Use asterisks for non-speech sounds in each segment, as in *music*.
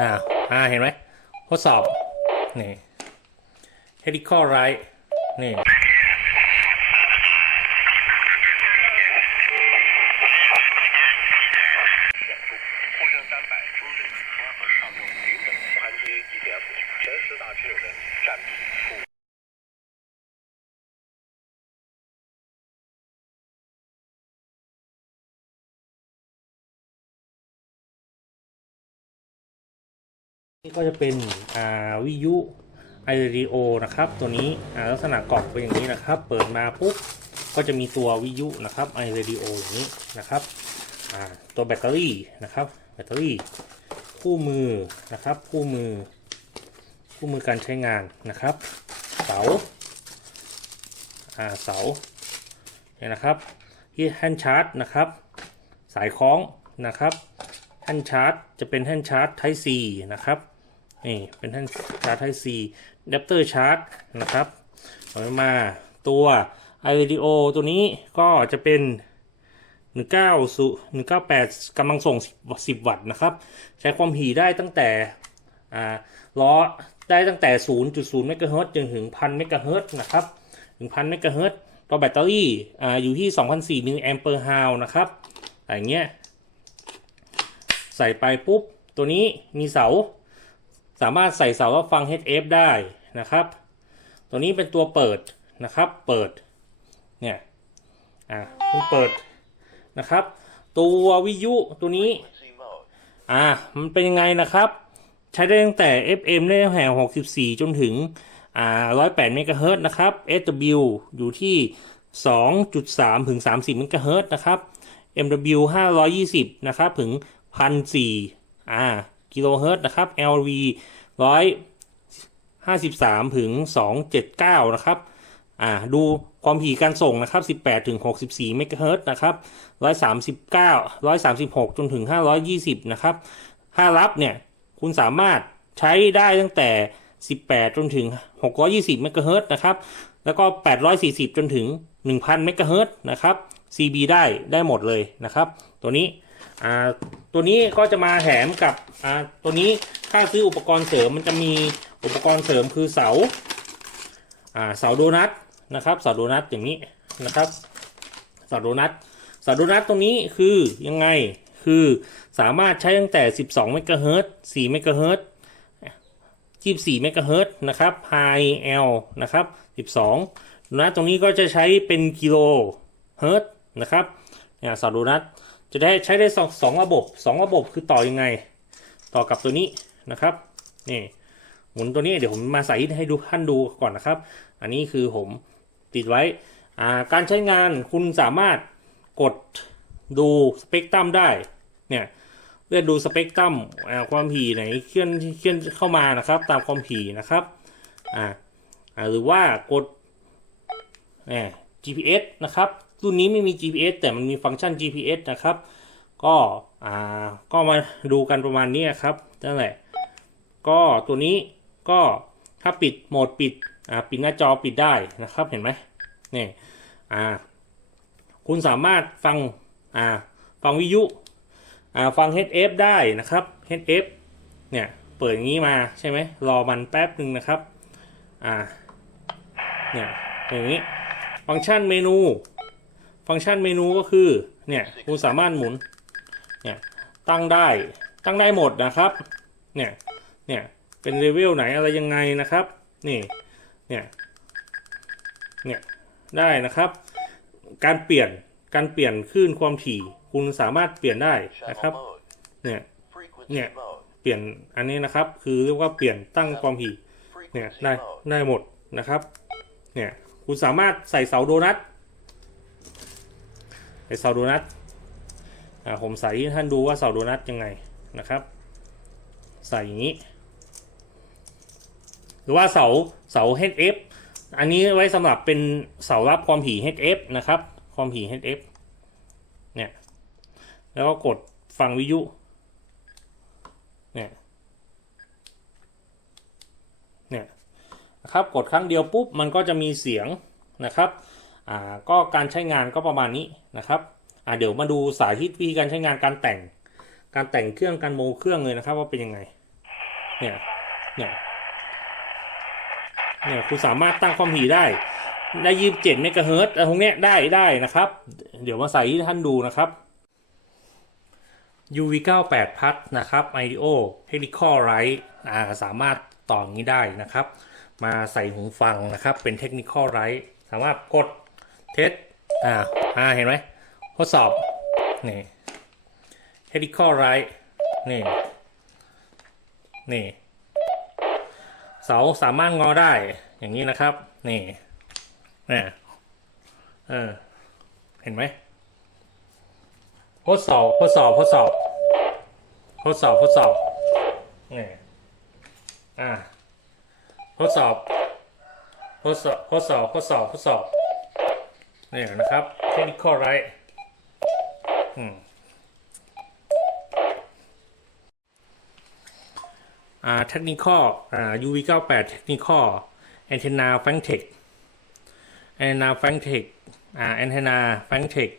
อ่าอ่าเห็นไหมทดสอบนี่ helical right นี่ ก็จะเป็นวิยุไอเรดิโอนะครับ ตัวนี้ลักษณะกล่องเป็นอย่างนี้นะครับ เปิดมาปุ๊บก็จะมีตัววิยุนะครับไอเรดิโออย่างนี้นะครับตัวแบตเตอรี่นะครับ แบตเตอรี่ คู่มือนะครับ คู่มือ คู่มือการใช้งานนะครับ เสาเสาเนี่ยนะครับที่แฮนชาร์จนะครับ สายคล้องนะครับแท่นชาร์จจะเป็นแท่นชาร์จ Type C นะครับ นี่เป็นแท่นชาร์จ Type C อะแดปเตอร์ชาร์จนะครับต่อมาตัว IDO ตัวนี้ก็จะเป็น 19สุ198กำลังส่ง 10 วัตต์นะครับ ใช้ความถี่ได้ตั้งแต่อ่าล้อได้ตั้งแต่ 0.0เมกะเฮิรตซ์จนถึง 1,000เมกะเฮิรตซ์นะครับ ถึง 1,000เมกะเฮิรตซ์ตัวแบตเตอรี่อ่าอยู่ที่2,400มิลลิแอมเปอร์ฮาวนะครับอย่างเงี้ย ใส่ไปปุ๊บ ตัวนี้มีเสา สามารถใส่เสารับฟัง HF ได้นะครับ ตัวนี้เป็นตัวเปิดนะครับ เปิด เนี่ย อ่าคุณเปิดนะครับ ตัววิทยุตัวนี้ อ่ามันเป็นยังไงนะครับ ใช้ได้ตั้งแต่ FM ได้ตั้งแต่64 จนถึง อ่า 108 เมกะเฮิรตซ์นะครับ SW อยู่ที่ 2.3 ถึง 30 เมกะเฮิรตซ์นะครับ MW 520 นะครับ ถึง1,004อ่า กิโลเฮิรตซ์นะครับ LV 153ถึง279 นะครับ อ่า ดูความถี่การส่งนะครับ 18ถึง64เมกะเฮิรตซ์นะครับ 139 136 จนถึง 520 นะครับถ้ารับเนี่ย คุณสามารถใช้ได้ตั้งแต่ 18 จนถึง 620เมกะเฮิรตซ์นะครับ แล้วก็ 840 จนถึง 1,000เมกะเฮิรตซ์นะครับ CB ได้ได้หมดเลยนะครับ ตัวนี้ ตัวนี้ก็จะมาแถมกับตัวนี้ถ้าซื้ออุปกรณ์เสริมมันจะมีอุปกรณ์เสริมคือเสาอ่าเสาโดนัทนะครับเสาโดนัทอย่างนี้นะครับเสาโดนัทเสาโดนัทตรงนี้คือยังไงคือสามารถใช้ตั้งแต่ 12 เมกะเฮิรตซ์4เมกะเฮิรตซ์24 เมกะเฮิรตซ์นะครับ High L นะครับ 12นะตรงนี้ก็จะใช้เป็นกิโลเฮิรตซ์นะครับเนี่ยเสาโดนัท จะได้ใช้ได้สองสองระบบสองระบบคือต่อยังไง ต่อกับตัวนี้นะครับนี่หมุนตัวนี้เดี๋ยวผมมาใส่ให้ดูท่านดูก่อนนะครับ อันนี้คือผมติดไว้การใช้งานคุณสามารถกดดูสเปกตรัมได้เนี่ยเลื่อนดูสเปกตรัมความถี่ไหนเคลื่อนเคลื่อนเข้ามานะครับ ตามความถี่นะครับอ่าหรือว่ากดแหม GPS นะครับ รุ่นนี้ไม่มี GPS แต่มันมีฟังก์ชัน GPS นะครับ ก็อ่าก็มาดูกันประมาณนี้ครับนั่นแหละก็ตัวนี้ก็ถ้าปิดโหมดปิดอ่าปิดหน้าจอปิดได้นะครับเห็นไหมนี่อ่าคุณสามารถฟังอ่าฟังวิทยุอ่าฟัง HF ได้นะครับ HF เนี่ยเปิดอย่างนี้มาใช่ไหมรอมันแป๊บหนึ่งนะครับอ่าเนี่ยอย่างนี้ ฟังก์ชันเมนู ฟังก์ชันเมนูก็คือ เนี่ย คุณสามารถหมุน เนี่ย ตั้งได้ ตั้งได้หมดนะครับ เนี่ย เนี่ย เป็นเลเวลไหนอะไรยังไงนะครับ นี่ เนี่ย เนี่ย ได้นะครับ การเปลี่ยน การเปลี่ยนคลื่นความถี่ คุณสามารถเปลี่ยนได้นะครับ เนี่ย เนี่ย เปลี่ยน อันนี้นะครับ คือเรียกว่าเปลี่ยนตั้งความถี่ เนี่ย ได้ ได้หมดนะครับ เนี่ย คุณสามารถใส่เสาโดนัท ใส่เสาโดนัทผมใส่ให้ท่านดูว่าเสาโดนัทยังไงนะครับ ใส่อย่างนี้ หรือว่าเสาเสา HF อันนี้ไว้สำหรับเป็นเสารับความถี่ HF นะครับความถี่ HF เนี่ยแล้วก็กดฟังวิทยุเนี่ยเนี่ยนะครับกดครั้งเดียวปุ๊บมันก็จะมีเสียงนะครับ อ่าก็การใช้งานก็ประมาณนี้นะครับอ่าเดี๋ยวมาดูสาธิตวิธีการใช้งานการแต่ง การแต่งเครื่องการโมเครื่องเลยนะครับ ว่าเป็นยังไงเนี่ยเนี่ยเนี่ยคุณสามารถตั้งความถี่ได้ได้ยี่สิบเจ็ดเมกะเฮิรตซ์อะไรพวกเนี้ยได้ได้นะครับ เดี๋ยวมาใส่ให้ท่านดูนะครับ UV98 พัดนะครับ IDEO Technical Right อ่าสามารถต่ออย่างนี้ได้นะครับ มาใส่หูฟังนะครับเป็น Technical Right สามารถกด เทสอ่าอ่าเห็นไหมทดสอบนี่ Technical Right นี่นี่ เสาสามารถงอได้อย่างนี้นะครับ นี่นี่เออเห็นไหมทดสอบทดสอบทดสอบทดสอบทดสอบนี่อ่าทดสอบทดสอบทดสอบทดสอบทดสอบ นี่นะครับ technical right อืมอ่า technical อ่า UV 98 technical antenna Fangtech antenna Fangtech อ่า antenna Fangtech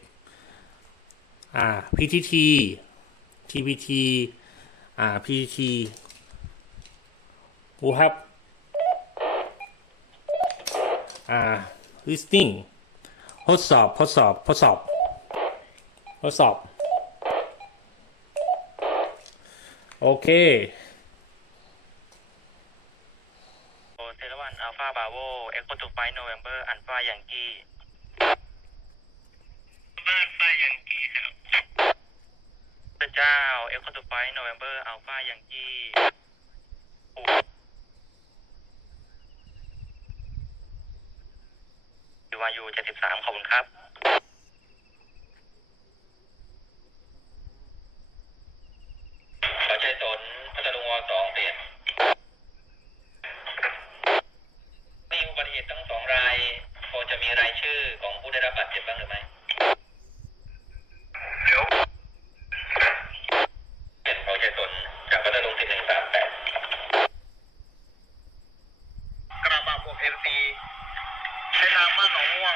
อ่า PTT TPT อ่า PTT กูครับ อ่า listening ทดสอบทดสอบทดสอบ ทดสอบ โอเคเซรวันอัลฟาบาโวเอ็กโคทูไฟโนเวมเบอร์อัลฟายังกี้บ้านฟายังกี้ครับพระเจ้าเอ็กโคทูไฟโนเวมเบอร์อัลฟายังกี้ยูวายูเจ็ดสิบสามขอบคุณครับ ขอใจสนพัทลุงวสองเปลี่ยน มีอุบัติเหตุทั้งสองรายพอจะมีรายชื่อของผู้ได้รับบาดเจ็บบ้างหรือไม่ เดี๋ยว เป็นพอใจสนจากพัทลุงที่หนึ่งสามแปด ก เอ็นซีเส้นทางบ้านหนองม่วง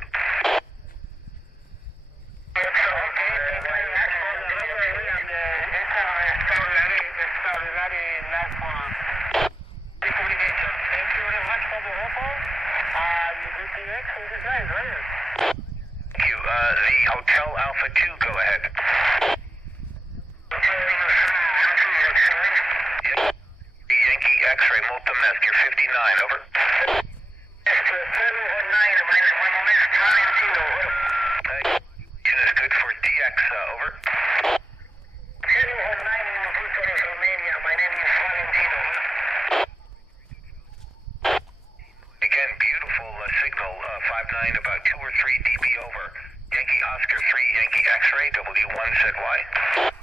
9, about 2 or 3 dB over. Yankee Oscar 3, Yankee X-ray, W1 said Y. *laughs*